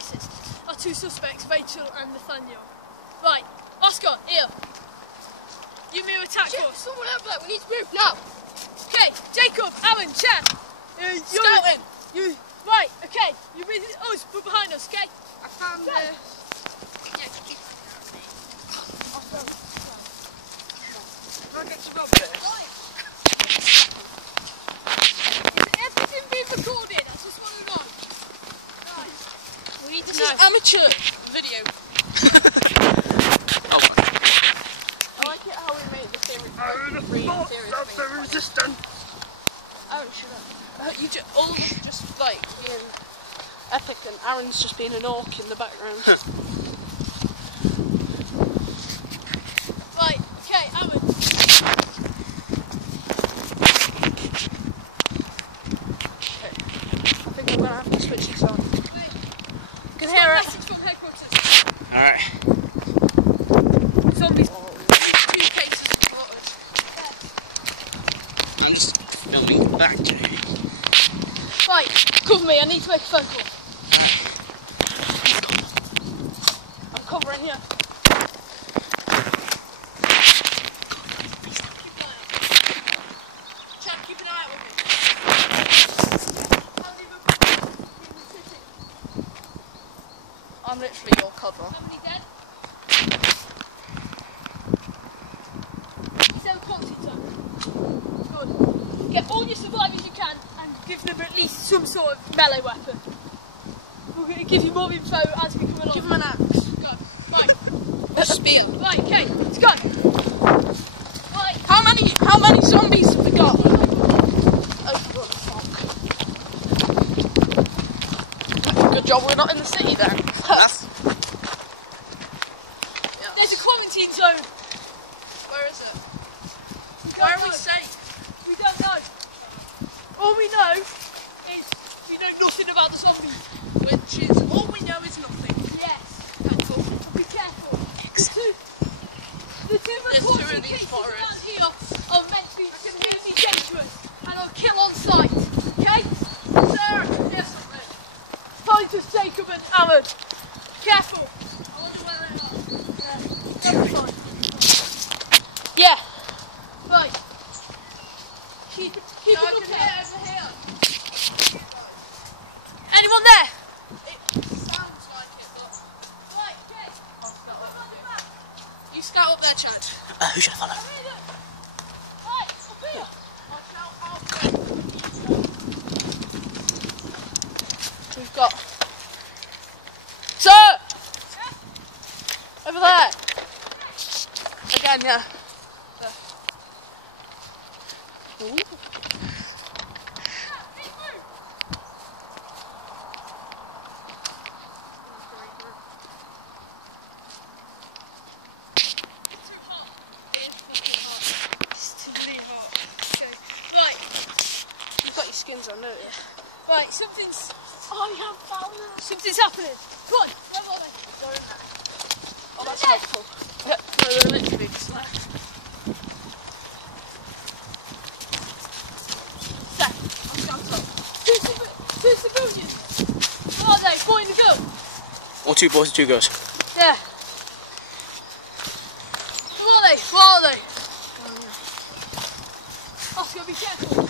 basis. Our two suspects, Rachel and Nathaniel. Right, Oscar, here. You move attack force. Someone over there, we need to move now. Okay, Jacob, Aaron, Chad. Scouting. Right, okay, you're with us, but behind us, okay? I found the... I'll get you Rob first. Is everything being recorded? I just want to know. Right. We need to know. This is amateur video. I like it how we made the series resistant. Oh, shut up. All of us just like being epic, and Aaron's just being an orc in the background. Right, okay, Aaron. Okay. I think I'm gonna have to switch this on. You can hear it. Message from headquarters. Alright. Zombies. 2 cases reported. I'm just filming back. Right, cover me, I need to make a phone call. I'm covering you. Chad, keep an eye out with me. How many people in the city? I'm literally your cover. How many dead? Is there a quantity zone? Good. Get all your survivors you can and give them at least some sort of melee weapon. We're going to give you more info as we come along. Give him an axe. Go. Right. A spear. Right, okay, let's go. Right. How many zombies have we got? Good job we're not in the city then. There's a quarantine zone. Where is it? Where are we safe? We don't know. All we know is we know nothing about the zombies. Which is, all we know is nothing. Yes. Helpful. Be careful. The two There's reported two in these cases forests. around here are meant to be really dangerous and are kill on sight. Okay? Sir! Yes, I'm ready. Find us, Jacob and Aaron. Careful. I wonder where they are. That'll be fine. Yeah. Right. Keep it up here. Over here. Anyone there? It sounds like it, but... Right, okay. You scout up there, Chad. Who should I follow? Right, up here. I'll shout out We've got... Sir! Yeah? Over there. Again, yeah. There. Ooh. You've got your skins on, don't you? Right, something's... I have found them. Something's happening. Come on, where are they? They're in there. Oh, that's They're dead. helpful. Yeah, no, they're literally just there. There. I'm scouted up. Two civilians. Where are they? Boy and a girl? Or 2 boys and 2 girls. Yeah. Where are they? Where are they? Oscar, be careful.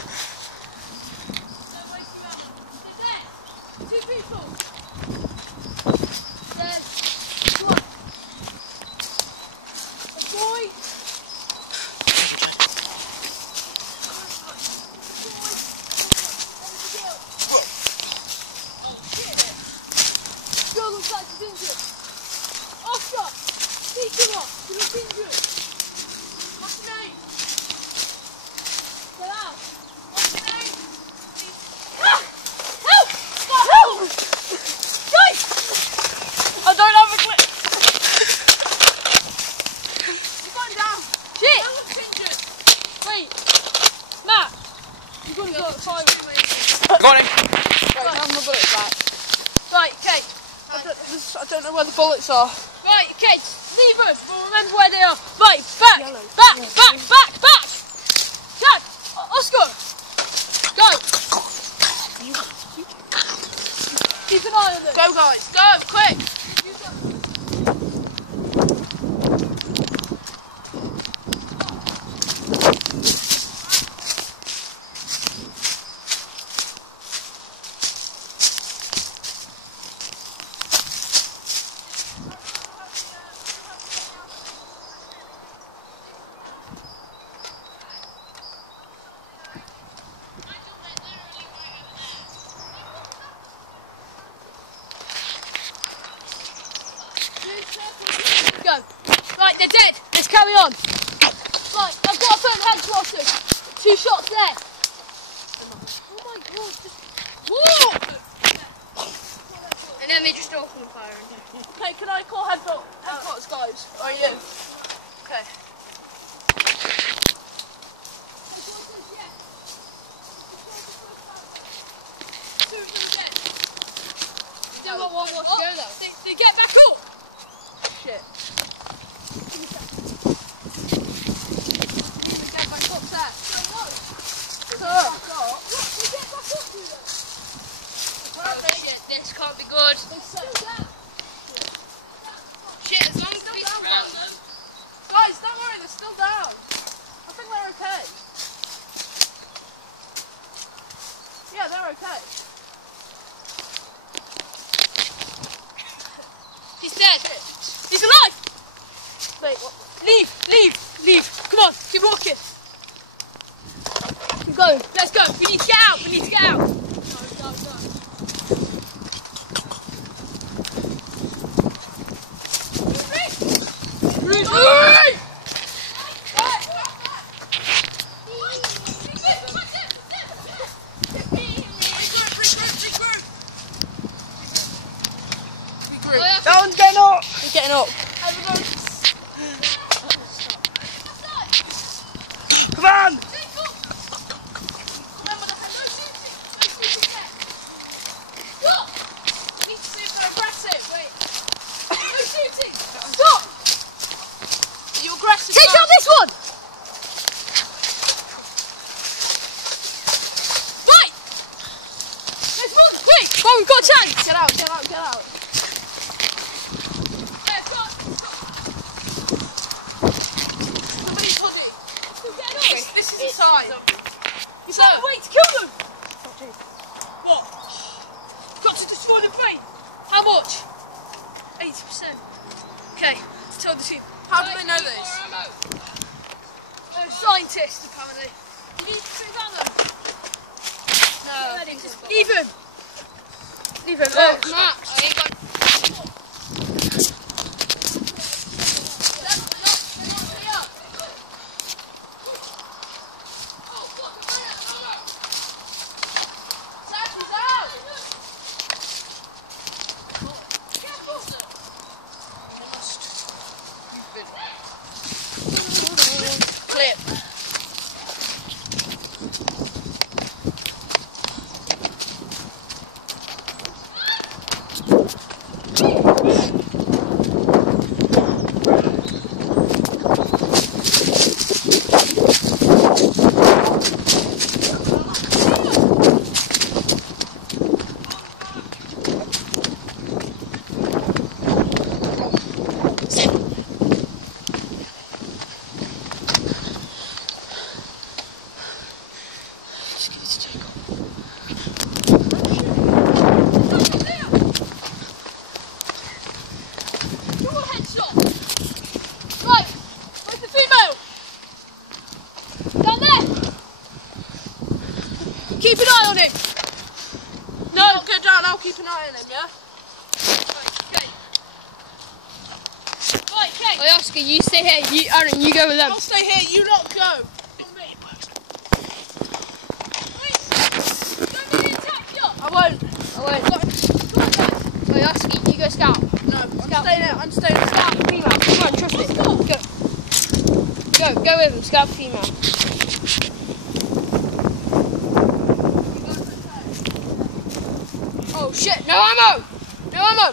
Two people. There's one. A boy. Oh shit. Girl looks like she's injured. Oscar, speak to her. She looks injured. What's her name? Get out. What's her name? Ah! Help! Stop! Help! Guys! I don't have a clip. You're going down. Shit! I look injured. Wait. Matt! You're going to go fire. Got it! Right, have my bullets back. Right, okay. I don't know where the bullets are. Right, okay. Leave us. We'll remember where they are. Right, back! Yellow. Back! Back! Back! Back! Dad! Oscar! Go! Keep an eye on them. Go guys, go, quick! Go. Right, they're dead. Let's carry on. Right, I've got a firm hand to us. 2 shots there. Oh my god. Whoa! And then they just open fire. Okay, can I call headquarters guys? Are you? Okay. Still got 1 more to go though. They get back up. Shit. This can't be good. Shit, as long as they're down. Guys, don't worry, they're still down. I think they're okay. Yeah, they're okay. He's dead. He's alive. Wait, what? Leave. Come on, keep walking. Keep going. Let's go. We need to get out. Go. Don't get up! We're getting up. Come on! Stop! Are you aggressive? Take out this one! Right! Let's run, quick! Come on, we've got a chance! Get out. Somebody's hoodie. This is a sign. You found a way to kill them! What? Got to destroy them free. How much? 80%. Okay, let's tell the team. How do they know this? Scientists, apparently. You need to sit down them. No. Leave him. Oh, Max. Clip. Keep an eye on him. No, go down. I'll keep an eye on him. Yeah. Right, okay. Hey, Oscar, you stay here. Aaron, you go with them. I'll stay here. You lot go. I won't. Hey, Oscar, you go scout. No, I'm staying here. I'm staying here. Scout for female. Come on, trust it. Go with him. Scout for female. Oh shit! No ammo! No ammo!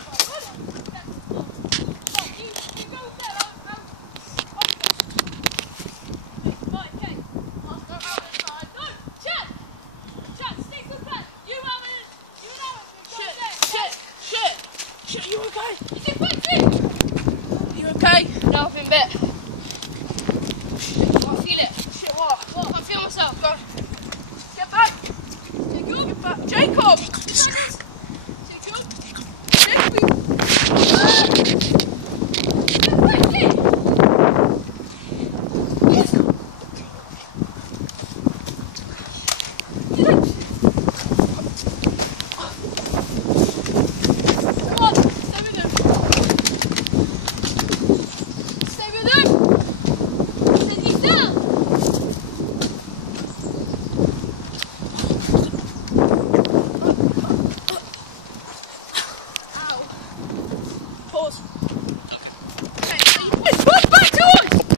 Shit. Shit, are you okay? You did backflip. Are you okay? No, I've been bit. I feel it. Shit, what? I can't feel myself. Go. Get back. There you go. Get back. Jacob!